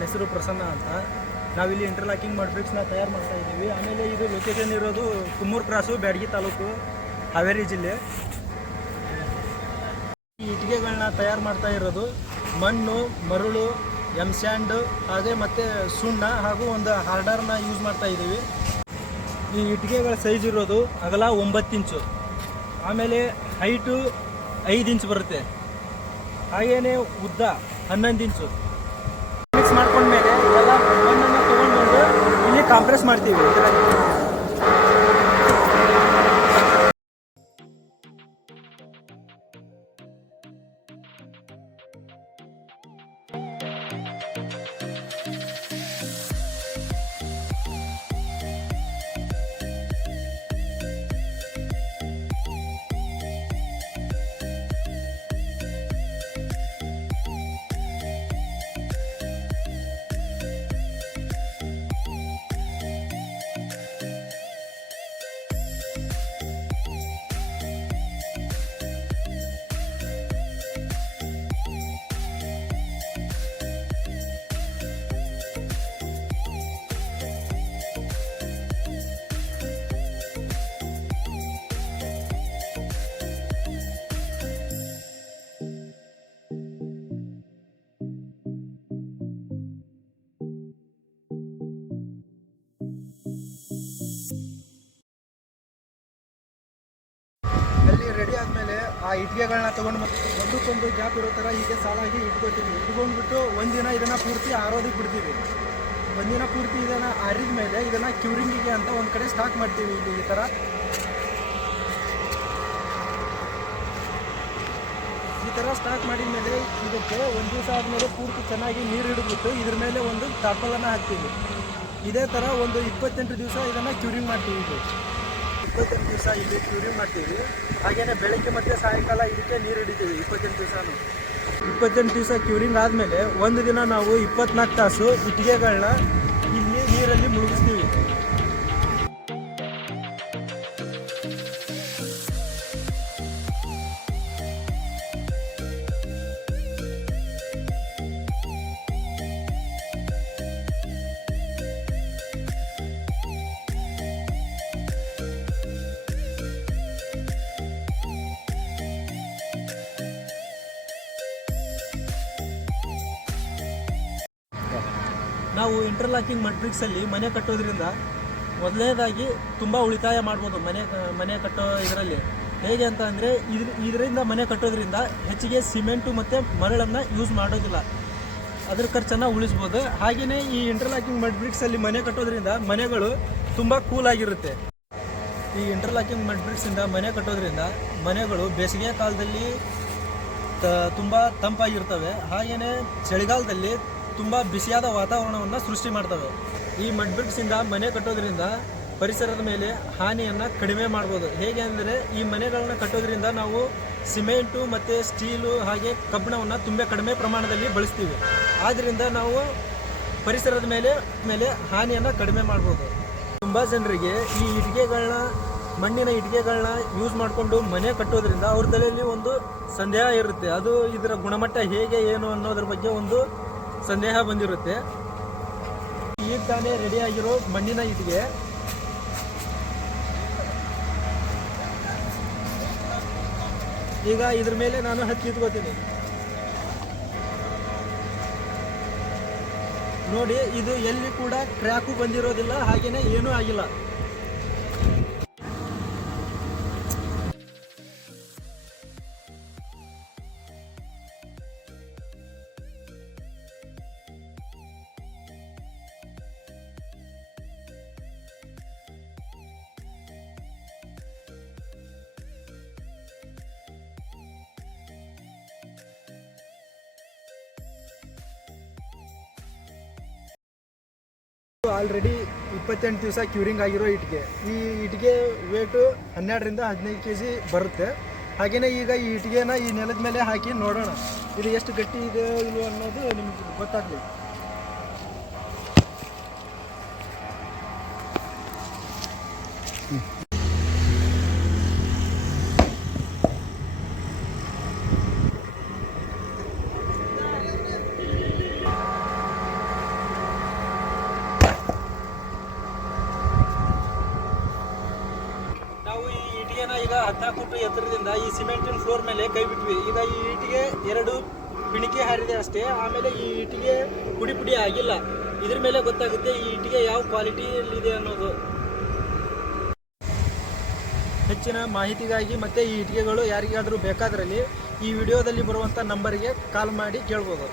ನನ್ನ ಹೆಸರು ಪ್ರಸನ್ನ ಅಂತ. ನಾವಿಲ್ಲಿ ಇಂಟರ್ಲಾಕಿಂಗ್ ಮಡ್ ಬ್ರಿಕ್ಸ್ನ ತಯಾರು ಮಾಡ್ತಾ ಇದ್ದೀವಿ. ಆಮೇಲೆ ಇದು ಲೊಕೇಶನ್ ಇರೋದು ಕುಮ್ಮೂರು ಕ್ರಾಸು, ಬ್ಯಾಡಗಿ ತಾಲೂಕು, ಹಾವೇರಿ ಜಿಲ್ಲೆ. ಈ ಇಟ್ಟಿಗೆಗಳನ್ನ ತಯಾರು ಮಾಡ್ತಾ ಇರೋದು ಮಣ್ಣು, ಮರಳು, ಸ್ಯಾಂಡ್ ಹಾಗೆ ಮತ್ತು ಸುಣ್ಣ ಹಾಗೂ ಒಂದು ಹಾರ್ಡರ್ನ ಯೂಸ್ ಮಾಡ್ತಾ ಇದ್ದೀವಿ. ಈ ಇಟ್ಟಿಗೆಗಳ ಸೈಜ್ ಇರೋದು ಅಗಲ 9 ಇಂಚು, ಆಮೇಲೆ ಹೈಟು 5 ಇಂಚ್ ಬರುತ್ತೆ, ಹಾಗೇನೆ ಉದ್ದ 11 ಇಂಚು. ಮಿಕ್ಸ್ ಮಾಡ್ಕೊಂಡ್ಮೇಲೆ ಎಲ್ಲ ಮಣ್ಣನ್ನು ತೊಗೊಂಡ್ಬಂದು ಇಲ್ಲಿ ಕಾಂಪ್ರೆಸ್ ಮಾಡ್ತೀವಿ. ಅಲ್ಲಿ ರೆಡಿ ಆದಮೇಲೆ ಆ ಇಟ್ಟಿಗೆಗಳನ್ನ ತೊಗೊಂಡು ಒಂದಕ್ಕೊಂದು ಗ್ಯಾಪ್ ಇರೋ ಥರ ಹೀಗೆ ಸಾಲಾಗಿ ಇಟ್ಕೊತೀವಿ. ಇಟ್ಕೊಂಡ್ಬಿಟ್ಟು ಒಂದಿನ ಇದನ್ನು ಪೂರ್ತಿ ಆರೋದಕ್ಕೆ ಬಿಡ್ತೀವಿ. ಒಂದಿನ ಪೂರ್ತಿ ಇದನ್ನು ಆರಿದ ಮೇಲೆ ಇದನ್ನು ಕ್ಯೂರಿಂಗಿಗೆ ಅಂತ ಒಂದು ಕಡೆ ಸ್ಟಾಕ್ ಮಾಡ್ತೀವಿ. ಇಲ್ಲಿ ಈ ಥರ ಸ್ಟಾಕ್ ಮಾಡಿದ ಮೇಲೆ ಇದಕ್ಕೆ ಒಂದು ದಿವಸ ಆದಮೇಲೆ ಪೂರ್ತಿ ಚೆನ್ನಾಗಿ ನೀರು ಹಿಡಿದ್ಬಿಟ್ಟು ಇದ್ರ ಮೇಲೆ ಒಂದು ಟಾರ್ಪಲನ್ನು ಹಾಕ್ತೀವಿ. ಇದೇ ಥರ ಒಂದು 28 ದಿವಸ ಇದನ್ನು ಕ್ಯೂರಿಂಗ್ ಮಾಡ್ತೀವಿ. ಇದು 28 ದಿವಸ ಇಲ್ಲಿ ಕ್ಯೂರಿಂಗ್ ಮಾಡ್ತೀವಿ. ಹಾಗೆಯೇ ಬೆಳಗ್ಗೆ ಮತ್ತು ಸಾಯಂಕಾಲ ಇದಕ್ಕೆ ನೀರು ಹಿಡಿತೀವಿ 28 ದಿವಸನೂ. 28 ದಿವಸ ಕ್ಯೂರಿಂಗ್ ಆದಮೇಲೆ ಒಂದು ದಿನ ನಾವು 24 ತಾಸು ಇಟ್ಟಿಗೆಗಳನ್ನ ಇಲ್ಲಿ ನೀರಲ್ಲಿ ಮುಳುಗಿಸ್ತೀವಿ. ನಾವು ಇಂಟರ್ಲಾಕಿಂಗ್ ಮಡ್ ಬ್ರಿಕ್ಸಲ್ಲಿ ಮನೆ ಕಟ್ಟೋದ್ರಿಂದ ಮೊದಲನೇದಾಗಿ ತುಂಬ ಉಳಿತಾಯ ಮಾಡ್ಬೋದು. ಮನೆ ಕಟ್ಟೋ ಇದರಲ್ಲಿ ಹೇಗೆ ಅಂತ ಅಂದರೆ ಇದರಿಂದ ಮನೆ ಕಟ್ಟೋದ್ರಿಂದ ಹೆಚ್ಚಿಗೆ ಸಿಮೆಂಟು ಮತ್ತು ಮರಳನ್ನು ಯೂಸ್ ಮಾಡೋದಿಲ್ಲ, ಅದ್ರ ಖರ್ಚನ್ನು ಉಳಿಸ್ಬೋದು. ಹಾಗೆಯೇ ಈ ಇಂಟರ್ಲಾಕಿಂಗ್ ಮಡ್ ಬ್ರಿಕ್ಸಲ್ಲಿ ಮನೆ ಕಟ್ಟೋದ್ರಿಂದ ಮನೆಗಳು ತುಂಬ ಕೂಲಾಗಿರುತ್ತೆ. ಈ ಇಂಟರ್ಲಾಕಿಂಗ್ ಮಡ್ ಬ್ರಿಕ್ಸಿಂದ ಮನೆ ಕಟ್ಟೋದ್ರಿಂದ ಮನೆಗಳು ಬೇಸಿಗೆ ಕಾಲದಲ್ಲಿ ತುಂಬ ತಂಪಾಗಿರ್ತವೆ, ಹಾಗೆಯೇ ಚಳಿಗಾಲದಲ್ಲಿ ತುಂಬ ಬಿಸಿಯಾದ ವಾತಾವರಣವನ್ನು ಸೃಷ್ಟಿ ಮಾಡ್ತವೆ. ಈ ಮಡ್ ಬ್ರಿಕ್ಸಿಂದ ಮನೆ ಕಟ್ಟೋದ್ರಿಂದ ಪರಿಸರದ ಮೇಲೆ ಹಾನಿಯನ್ನು ಕಡಿಮೆ ಮಾಡ್ಬೋದು. ಹೇಗೆ ಅಂದರೆ ಈ ಮನೆಗಳನ್ನ ಕಟ್ಟೋದ್ರಿಂದ ನಾವು ಸಿಮೆಂಟು ಮತ್ತು ಸ್ಟೀಲು ಹಾಗೆ ಕಬ್ಬಿಣವನ್ನು ತುಂಬ ಕಡಿಮೆ ಪ್ರಮಾಣದಲ್ಲಿ ಬಳಸ್ತೀವಿ. ಆದ್ದರಿಂದ ನಾವು ಪರಿಸರದ ಮೇಲೆ ಹಾನಿಯನ್ನು ಕಡಿಮೆ ಮಾಡ್ಬೋದು. ತುಂಬ ಜನರಿಗೆ ಈ ಮಣ್ಣಿನ ಇಟ್ಟಿಗೆಗಳನ್ನ ಯೂಸ್ ಮಾಡಿಕೊಂಡು ಮನೆ ಕಟ್ಟೋದ್ರಿಂದ ಅವ್ರ ತಲೆಯಲ್ಲಿ ಒಂದು ಸಂದೇಹ ಇರುತ್ತೆ. ಅದು ಇದರ ಗುಣಮಟ್ಟ ಹೇಗೆ ಏನು ಅನ್ನೋದ್ರ ಬಗ್ಗೆ ಒಂದು ಸಂದೇಹ ಬಂದಿರುತ್ತೆ. ಈಗ ತಾನೇ ರೆಡಿಯಾಗಿರೋ ಮಣ್ಣಿನ ಇಟ್ಟಿಗೆ ಈಗ ಇದ್ರ ಮೇಲೆ ನಾನು ಹಚ್ಚಿ ಇಟ್ಕೋತೀನಿ. ನೋಡಿ, ಇದು ಎಲ್ಲಿ ಕೂಡ ಕ್ರ್ಯಾಕು ಬಂದಿರೋದಿಲ್ಲ, ಹಾಗೇನೆ ಏನೂ ಆಗಿಲ್ಲ. ಆಲ್ರೆಡಿ 28 ದಿವಸ ಕ್ಯೂರಿಂಗ್ ಆಗಿರೋ ಇಟ್ಟಿಗೆ. ಈ ಇಟ್ಟಿಗೆ ವೇಟು 12ರಿಂದ 15 kg ಬರುತ್ತೆ. ಹಾಗೆಯೇ ಈಗ ಈ ಇಟ್ಟಿಗೆನ ಈ ನೆಲದ ಮೇಲೆ ಹಾಕಿ ನೋಡೋಣ ಇದು ಎಷ್ಟು ಗಟ್ಟಿ ಇದೆ ಇಲ್ವೋ ಅನ್ನೋದು ನಿಮ್ಗೆ ಗೊತ್ತಾಗಲಿ. 10 ಫುಟ್ ಎತ್ತರದಿಂದ ಈ ಸಿಮೆಂಟಿನ ಫ್ಲೋರ್ ಮೇಲೆ ಕೈ ಬಿಟ್ವಿ. ಈಗ ಈ ಇಟ್ಟಿಗೆ 2 ಪಿಣಿಕೆ ಹಾರಿದೆ ಅಷ್ಟೇ. ಆಮೇಲೆ ಈ ಇಟ್ಟಿಗೆ ಪುಡಿ ಆಗಿಲ್ಲ. ಇದ್ರ ಮೇಲೆ ಗೊತ್ತಾಗುತ್ತೆ ಈ ಇಟ್ಟಿಗೆ ಯಾವ ಕ್ವಾಲಿಟಿಯಲ್ಲಿದೆ ಅನ್ನೋದು. ಹೆಚ್ಚಿನ ಮಾಹಿತಿಗಾಗಿ ಮತ್ತೆ ಈ ಇಟ್ಟಿಗೆಗಳು ಯಾರಿಗಾದರೂ ಬೇಕಾದ್ರಲ್ಲಿ ಈ ವಿಡಿಯೋದಲ್ಲಿ ಬರುವಂಥ ನಂಬರ್ಗೆ ಕಾಲ್ ಮಾಡಿ ಕೇಳ್ಬೋದು.